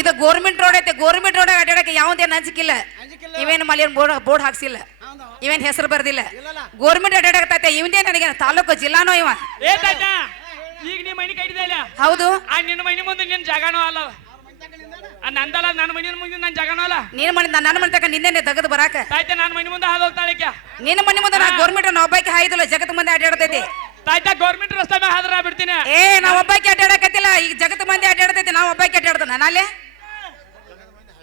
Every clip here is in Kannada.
ಇದು ಗೋರ್ಮೆಂಟ್ ರೋಡ್ ಐತೆ. ಗೋರ್ಮೆಂಟ್ ರೋಡ್ ಅಡ್ಡಾಡಕ್ಕೆ ಯಾವ್ದೇನು ಅಂಜಿಕಿಲ್ಲ. ಇವೇನು ಮಲಿ ಬೋರ್ಡ್ ಹಾಕ್ಸಿಲ್ಲ, ಇವೇನ್ ಹೆಸರು ಬರ್ದಿಲ್ಲ. ಗೋರ್ಮೆಂಟ್ ಅಡ್ಡಾಡಕತ್ತೈತೆ. ಇವಂದೇ ನನಗೆ ತಾಲೂಕು ಜಿಲ್ಲಾನೋ ಇವ. ಈಗ ನಿಮ್ಮ ಮನೆ ಕೈದಿಲ್ಲ. ಹೌದು, ನಿನ್ನ ಮನೆ ಮುಂದೆ ನಿನ್ನ ಜಾಗನೂ ಅಲ್ಲ. ನಂದಲ್ಲ, ನನ್ನ ಮನೆ ಮುಂದೆ ನನ್ನ ಜಾಗನೂ ಅಲ್ಲ. ನೀನ್ ಮನೆ ನನ್ನ ಮನೆ ತಕ ನಿನ್ನೆ ತೆಗೆದು ಬರಾಕ ತಾಯ್ತ ನನ್ನ ಮನೆ ಮುಂದೆ ಹಾದು ಹೋಗ್ತಾಳೆ. ನಿನ್ನ ಮನೆ ಮುಂದೆ ನಾ ಗೋರ್ಮೆಂಟ್ ಒಬ್ಬಾಕಿ ಹಾಯ್ದಿಲ್ಲ, ಜಗತ್ ಮಂದಿ ಅಡ್ಡಾಡ್ತೈತಿ. ತಾಯ್ತ ಗೌರ್ಮೆಂಟ್ ರಸ್ತೆ ಮೇಲೆ ಹಾದ್ರ ಬಿಡ್ತೀನಿ. ನಾವ್ ಒಬ್ಬಾಕಿ ಅಡ್ಡಾಡಕತ್ತಿಲ್ಲ, ಈಗ ಜಗತ್ ಮಂದಿ ಅಡ್ಡಾಡ್ತೈತಿ. ನಾವ್ ಒಬ್ಬಾಕಿ ಅಡ್ಡಾಡ್ತಾನ ನಾಲೆ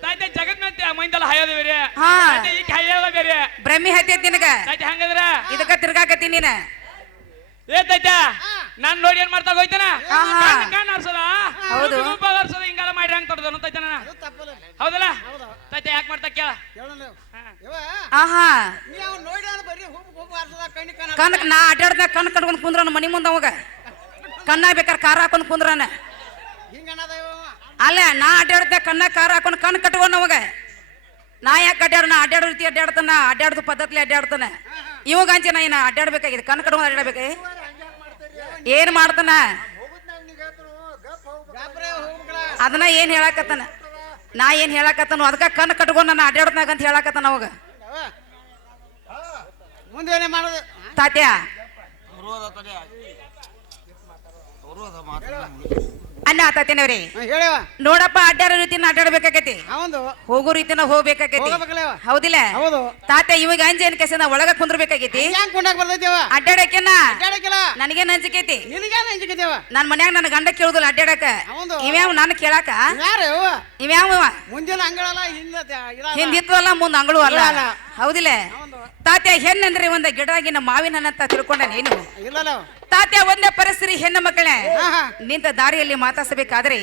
ತಾಯ್ತ ಜಗತ್ ಮಂದೆಲ್ಲ ಹಾಯೋದು ಬೇರೆ, ಈಗ ಹಾಯೋದ ಬೇರೆ. ಬ್ರಹ್ಮಿ ಹತ್ತೈತಿ ನಿನಗ. ತಾಯ್ತ ಹಂಗದ್ರ ಇದಕ್ಕ ತಿರ್ಗಾಕತ್ತಿ ನೀನ. ಏತಾಯ್ತ ನಾನ್ ನೋಡಿ ಏನ್ ಮಾಡ್ತಾ ಹೋಯ್ತಾನ ಕಣ್ಣು ಆರ್ಸೋದ. ಹೌದು, ಆರ್ಸೋದ ಹಿಂಗೆಲ್ಲ ಮಾಡಿ ಹಂಗ ತೊಡ್ದ ಅಂತೈತೆ. ಹೌದಲ್ಲ ತಾಯ್ತ ಯಾಕೆ ಮಾಡ್ತಾ ಕೇಳ. ಕಣಕ್ ನಾ ಅಡ್ಡಾಡ್ದ ಕಣ್ ಕಟ್ಕೊಂಡ್ ಕುಂದ್ರನ ಮನಿ ಮುಂದ. ಅವಾಗ ಕಣ್ಣ ಬೇಕಾರೆ ಕಾರ ಹಾಕೊಂಡ್ ಕುಂದ್ರನ. ಅಲ್ಲ, ನಾ ಅಡ್ಡಾಡ್ದ ಕಣ್ಣ ಕಾರ ಹಾಕೊಂಡ್ ಕಣ್ ಕಟ್ಕೊಂಡ್ ಅವಾಗ. ನಾ ಯಾಕೆ ನಾ ಅಡ್ಡಾಡೋ ರೀತಿ ಅಡ್ಡಾಡ್ತಾನ, ಅಡ್ಡಾಡ್ದು ಪದ್ಧತಿ ಅಡ್ಡಾಡ್ತಾನ. ಇವಾಗ ಅಂಚೆ ನಾ ಏನ ಅಡ್ಡಾಡ್ಬೇಕಾಗಿದೆ, ಕಣ್ ಕಟ್ಕೊಂಡ್ ಅಡ್ಡಾಡ್ಬೇಕ. ಏನ್ ಮಾಡ್ತಾನ ಅದನ್ನ ಏನ್ ಹೇಳಕತ್ತಾನ, ನಾ ಏನ್ ಹೇಳಕತ್ತಾನ ಅದಕ್ಕ ಕಣ್ ಕಟ್ಕೊಂಡ್ ನಾನು ಅಡ್ಡಾಡ್ತಾಗ ಅಂತ ಹೇಳಕತ್ತಾನ. ಅವಾಗ ತಾತ್ಯ ಅನ್ನ ತಾತೇನವ್ರಿ ನೋಡಪ್ಪ, ಅಡ್ಡಾಡೋ ರೀತಿನ ಅಡ್ಡಾಡ್ಬೇಕಾಗೈತಿ, ಹೋಗೋ ರೀತಿನ ಹೋಗ್ಬೇಕಾಗೈತಿ. ಹೌದಿಲ್ಲ ತಾತ? ಇವಾಗ ಅಂಜೇನ್ ಕೆಸ ಒಳಗ ಕುಂದ್ರಬೇಕಾಗೈತಿ. ಅಡ್ಡಾಡಕ್ಕೆನ ನನಗೇನ್ ಅಂಜಿಕೈತಿ. ನನ್ ಮನ್ಯಾಗ ನನ್ನ ಗಂಡ ಕೇಳುದಿಲ್ಲ ಅಡ್ಡಾಡಕ. ಇವ್ಯಾವ ನಾನು ಕೇಳಾಕ? ಇವ್ಯಾವ ಹಿಂದಿತ್ವಲ್ಲ ಮುಂದ್ ಅಂಗಳು ಅಲ್ಲ. ಹೌದಿಲ್ಲ ತಾತ್ಯ? ಹೆಣ್ಣಂದ್ರೆ ಒಂದ ಗಿಡಾಗಿನ ಮಾವಿನ ಹಣ್ಣಂತ ತಿಳ್ಕೊಂಡ ನೀನು. ತಾತ್ಯ ಒಂದೇ ಪರಿಸ್ಥಿತಿ ಹೆಣ್ಣು ಮಕ್ಕಳೇ ನಿಂತ ದಾರಿಯಲ್ಲಿ ಮಾತಾಡ್ಸಬೇಕಾದ್ರೆ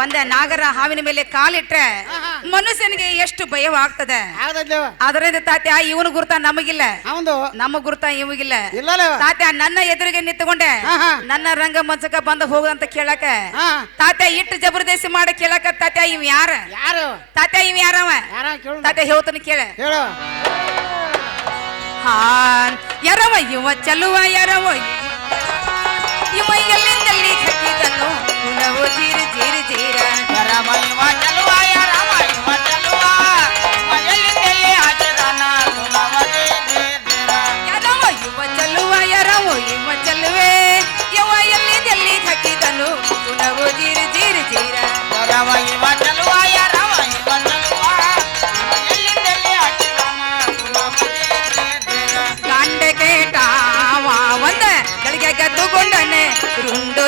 ಒಂದ ನಾಗರ ಹಾವಿನ ಮೇಲೆ ಕಾಲಿಟ್ರೆ ಮನುಷ್ಯನಿಗೆ ಎಷ್ಟು ಭಯವಾಗ್ತದೆ. ಅದರಿಂದ ತಾತ್ಯ ಇವನು ಗುರ್ತ ನಮಗಿಲ್ಲ, ನಮ್ಮ ಗುರ್ತ ಇವಾಗಿಲ್ಲ. ತಾತ್ಯ ನನ್ನ ಎದುರಿಗೆ ನಿಂತುಕೊಂಡೆ ನನ್ನ ರಂಗ ಮಂಚಕ ಬಂದ ಹೋಗುದಂತ ಕೇಳಕ ತಾತ್ಯ ಇಟ್ಟು ಜಬರ್ದಸ್ತಿ ಮಾಡಿ ಕೇಳಕ ತಾತ್ಯ ಇವ್ ಯಾರ? ತಾತ್ಯ ಇವ್ ಯಾರವ? ತಾತ್ಯ ಹೇಳ್ತಾನೆ ಕೇಳ. ಯಾರವ ಇವ ಚಲುವ? ಯಾರವ ಇವ ಎಲ್ಲಿಂದಲ್ಲಿ ಕಟ್ಟಿದನು ಉಣವು ಜೀರು ಜೀರು ಜೀರ? ಯಾರವ ಇವ ಚಲುವ? ಯಾರವ ಇವ ಚಲುವ ಇವ ಎಲ್ಲಿಂದಲ್ಲಿ ಹಾಕಿದನ ಉಣವು ಜೀರು ಜೀರ? ಯಾರವ ಇವ ಚಲುವ? ಯಾರವ ಇವ ಚಲುವೆ ಇವ ಎಲ್ಲಿಂದಲ್ಲಿ ಕಟ್ಟಿದನು ಉಣವು ಜೀರು